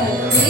Amen.